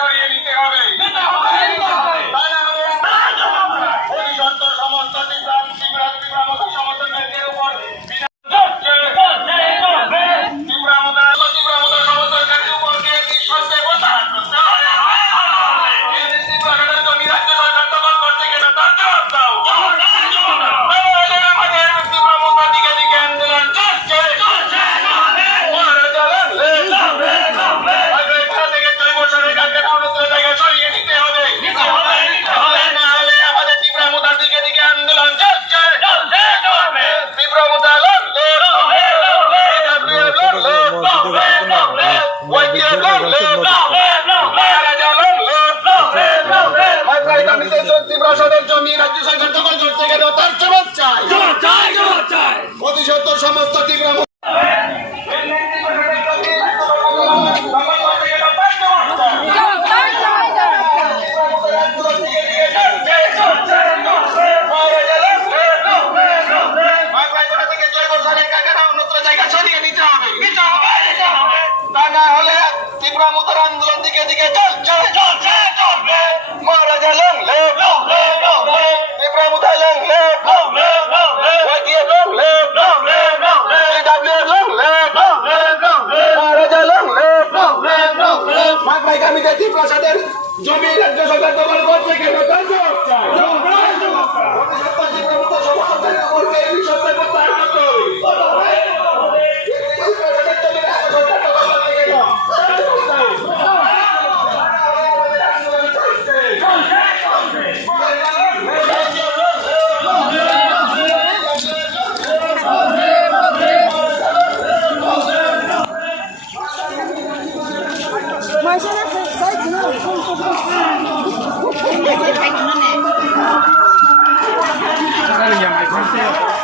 সরিয়ে নিতে হবে। সমস্ত সমর্থকদের উপর প্রশাসনের জমি রাজ্য সরকার দখল করতে গেল তার জবাব চাই। অতি সত্তর সমস্ত তীব্র আন্দোলন দিকে দিকে চলছে মারা গেলেন প্রসাদের জমি রাজ্য সরকার দখল করছে কেন তার জবাব চাই। Ada yang